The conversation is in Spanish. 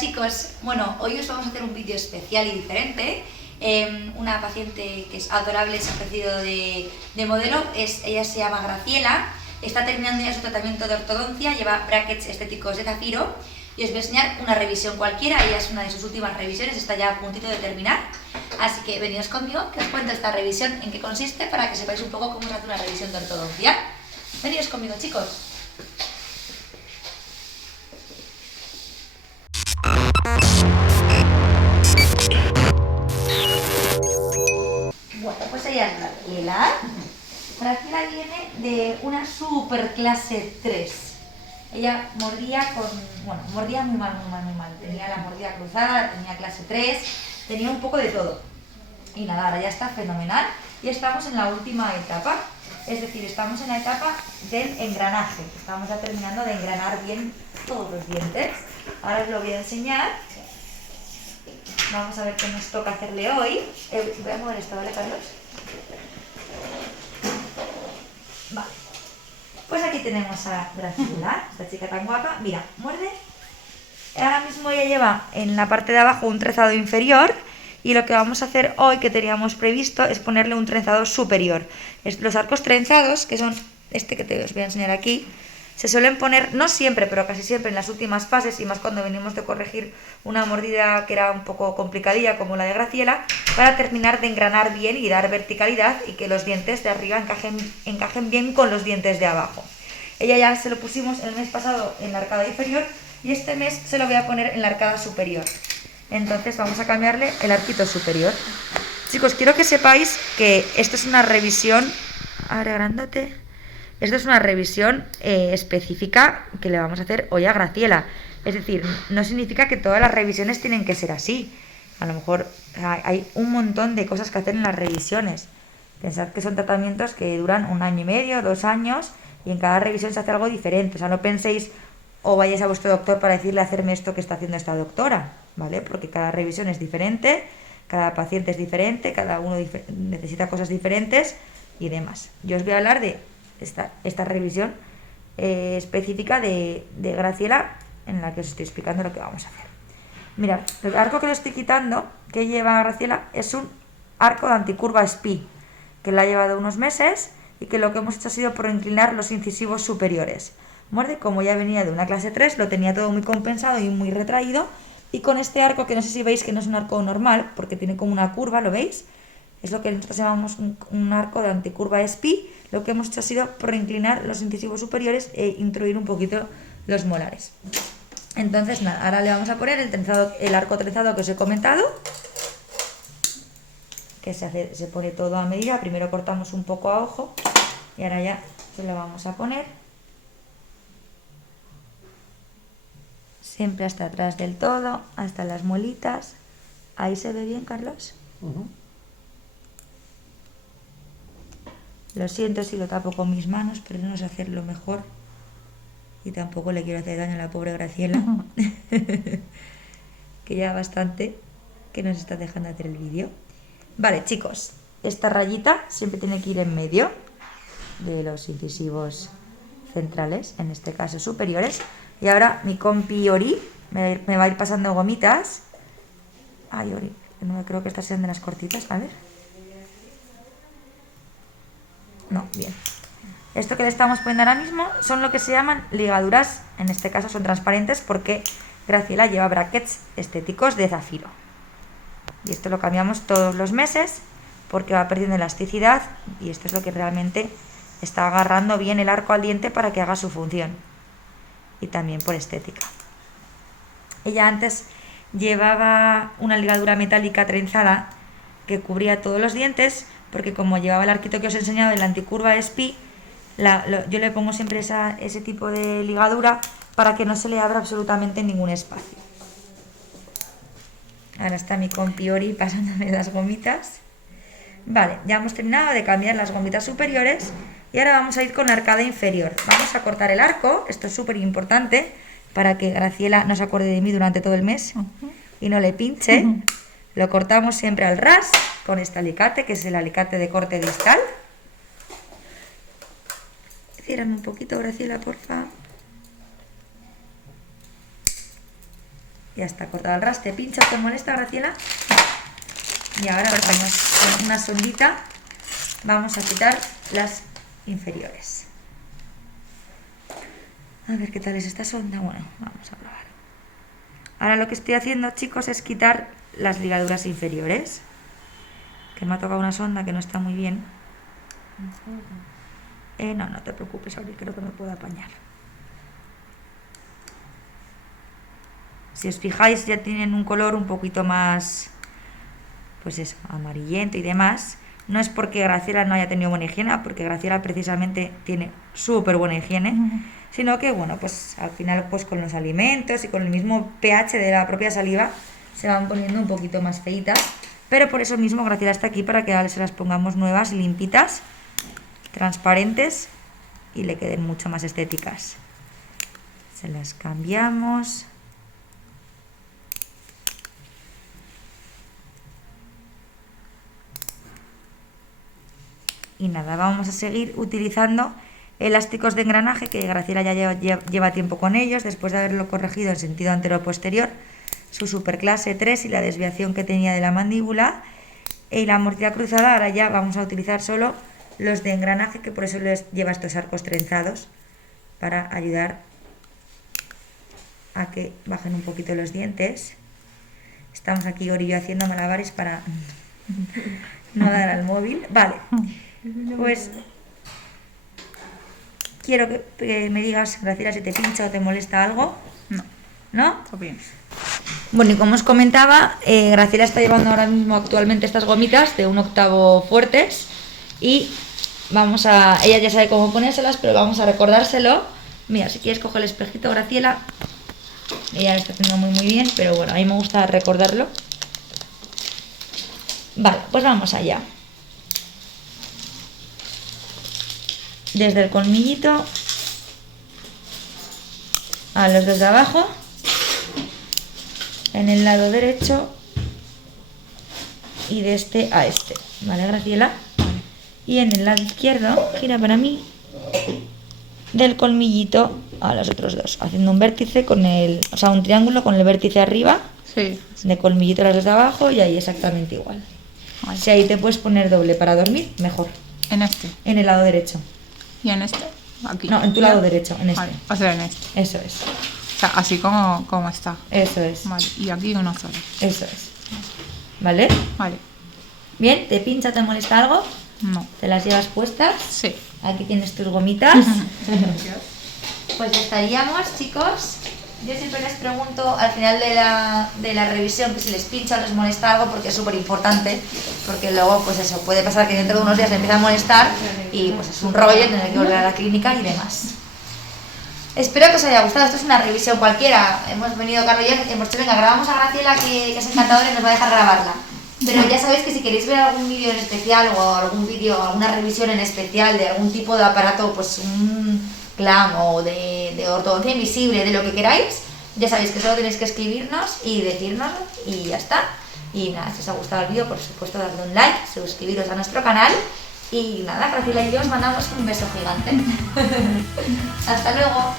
chicos, bueno, hoy os vamos a hacer un vídeo especial y diferente. Una paciente que es adorable se ha ofrecido de modelo, ella se llama Graciela, está terminando ya su tratamiento de ortodoncia, lleva brackets estéticos de zafiro y os voy a enseñar una revisión cualquiera. Ella es una de sus últimas revisiones, está ya a puntito de terminar, así que venidos conmigo que os cuento esta revisión en qué consiste para que sepáis un poco cómo se hace una revisión de ortodoncia. Venidos conmigo, chicos. Bueno, pues ella es Graciela. Graciela viene de una super clase 3. Ella mordía mordía muy mal. Tenía la mordida cruzada, tenía clase 3, tenía un poco de todo. Y nada, ahora ya está fenomenal y estamos en la última etapa. Es decir, estamos en la etapa del engranaje. Estamos ya terminando de engranar bien todos los dientes. Ahora os lo voy a enseñar. Vamos a ver qué nos toca hacerle hoy. Voy a mover esto, ¿vale, Carlos? Vale. Pues aquí tenemos a Graciela, esta chica tan guapa. Mira, muerde. Ahora mismo ella lleva en la parte de abajo un trenzado inferior y lo que vamos a hacer hoy, que teníamos previsto, es ponerle un trenzado superior. Los arcos trenzados, que son este que os voy a enseñar aquí, se suelen poner, no siempre, pero casi siempre en las últimas fases, y más cuando venimos de corregir una mordida que era un poco complicadilla como la de Graciela, para terminar de engranar bien y dar verticalidad y que los dientes de arriba encajen bien con los dientes de abajo. Ella ya se lo pusimos el mes pasado en la arcada inferior y este mes se lo voy a poner en la arcada superior. Entonces vamos a cambiarle el arquito superior. Chicos, quiero que sepáis que esto es una revisión... Abre grandote. Esto es una revisión específica que le vamos a hacer hoy a Graciela. Es decir, no significa que todas las revisiones tienen que ser así. A lo mejor hay un montón de cosas que hacer en las revisiones. Pensad que son tratamientos que duran 1 año y medio, 2 años, y en cada revisión se hace algo diferente. O sea, no penséis o vayáis a vuestro doctor para decirle hacerme esto que está haciendo esta doctora, ¿vale? Porque cada revisión es diferente, cada paciente es diferente, cada uno necesita cosas diferentes y demás. Yo os voy a hablar de esta revisión específica de Graciela, en la que os estoy explicando lo que vamos a hacer. Mirad, el arco que le estoy quitando, que lleva Graciela, es un arco de anticurva SPI, que la ha llevado unos meses y que lo que hemos hecho ha sido por inclinar los incisivos superiores. Muerde, como ya venía de una clase 3, lo tenía todo muy compensado y muy retraído, y con este arco, que no sé si veis que no es un arco normal, porque tiene como una curva, ¿lo veis? Es lo que nosotros llamamos un arco de anticurva SPI. Lo que hemos hecho ha sido por inclinar los incisivos superiores e introducir un poquito los molares. Entonces, nada, ahora le vamos a poner el arco trenzado que os he comentado, que se pone todo a medida. Primero cortamos un poco a ojo y ahora ya se lo vamos a poner siempre hasta atrás del todo, hasta las muelitas. Ahí se ve bien, Carlos. Lo siento si lo tapo con mis manos, pero no sé hacerlo mejor y tampoco le quiero hacer daño a la pobre Graciela, que ya bastante que nos está dejando hacer el vídeo. Vale, chicos, esta rayita siempre tiene que ir en medio de los incisivos centrales, en este caso superiores. Y ahora mi compi Ori me va a ir pasando gomitas. Ay, Ori, no creo que estas sean de las cortitas, a ver. No, bien. Esto que le estamos poniendo ahora mismo son lo que se llaman ligaduras. En este caso son transparentes porque Graciela lleva brackets estéticos de zafiro. Y esto lo cambiamos todos los meses porque va perdiendo elasticidad y esto es lo que realmente está agarrando bien el arco al diente para que haga su función. Y también por estética. Ella antes llevaba una ligadura metálica trenzada que cubría todos los dientes, porque como llevaba el arquito que os he enseñado de la anticurva SPI, yo le pongo siempre ese tipo de ligadura para que no se le abra absolutamente ningún espacio. Ahora está mi compi Ori pasándome las gomitas. Vale, ya hemos terminado de cambiar las gomitas superiores y ahora vamos a ir con la arcada inferior. Vamos a cortar el arco, esto es súper importante para que Graciela no se acuerde de mí durante todo el mes y no le pinche. Lo cortamos siempre al ras con este alicate, que es el alicate de corte distal. Ciérrame un poquito, Graciela, porfa. Ya está cortado el ras. ¿Te pincha o te molesta, Graciela? Y ahora vamos con una sondita. Vamos a quitar las inferiores. A ver qué tal es esta sonda. Bueno, vamos a probar. Ahora lo que estoy haciendo, chicos, es quitar las ligaduras inferiores. Que me ha tocado una sonda que no está muy bien. No te preocupes, Auri, creo que me puedo apañar. Si os fijáis, ya tienen un color un poquito más, pues eso, amarillento y demás. No es porque Graciela no haya tenido buena higiene, porque Graciela precisamente tiene súper buena higiene, sino que, bueno, pues al final pues con los alimentos y con el mismo pH de la propia saliva se van poniendo un poquito más feitas. Pero por eso mismo Graciela está aquí para que ahora se las pongamos nuevas, limpitas, transparentes y le queden mucho más estéticas. Se las cambiamos. Y nada, vamos a seguir utilizando elásticos de engranaje, que Graciela ya lleva tiempo con ellos, después de haberlo corregido en sentido antero-posterior, su superclase 3 y la desviación que tenía de la mandíbula. Y la mordida cruzada, ahora ya vamos a utilizar solo los de engranaje, que por eso les lleva estos arcos trenzados, para ayudar a que bajen un poquito los dientes. Estamos aquí Ori y yo haciendo malabares para no dar al móvil. Vale, pues quiero que me digas, Graciela, si te pincha o te molesta algo. No. ¿No? Está bien. Bueno, y como os comentaba, Graciela está llevando ahora mismo actualmente estas gomitas de 1 octavo fuertes y ella ya sabe cómo ponérselas, pero vamos a recordárselo. Mira, si quieres coger el espejito, Graciela. Ella lo está haciendo muy bien, pero bueno, a mí me gusta recordarlo. Vale, pues vamos allá. Desde el colmillito a los dos de abajo, en el lado derecho y de este a este, ¿vale, Graciela? Y en el lado izquierdo, gira para mí, del colmillito a los otros dos, haciendo un vértice con un triángulo con el vértice arriba, Sí. de colmillito a los dos de abajo y ahí exactamente igual. Vale. Si ahí te puedes poner doble para dormir, mejor. En este. En el lado derecho. Y en este. Aquí. No, en tu lado derecho, en este. Vale. O sea, en este. Eso es. O sea, así como está. Eso es. Vale. Y aquí uno solo. Eso es. ¿Vale? Vale. Bien, ¿te pincha, te molesta algo? No. ¿Te las llevas puestas? Sí. Aquí tienes tus gomitas. Pues ya estaríamos, chicos. Yo siempre les pregunto al final de la revisión que si les pincha o les molesta algo, porque es súper importante, porque luego pues eso, puede pasar que dentro de unos días le empieza a molestar y pues es un rollo tener que volver a la clínica y demás. Espero que os haya gustado. Esto es una revisión cualquiera. Hemos venido Carlos y yo, hemos dicho, venga, grabamos a Graciela, que es encantadora y nos va a dejar grabarla. Pero ya sabéis que si queréis ver algún vídeo en especial o algún vídeo, alguna revisión en especial de algún tipo de aparato, pues un clam o de ortodoncia invisible, de lo que queráis, ya sabéis que solo tenéis que escribirnos y decírnoslo y ya está. Y nada, si os ha gustado el vídeo, por supuesto, darle un like, suscribiros a nuestro canal y nada, Graciela y yo os mandamos un beso gigante. Hasta luego.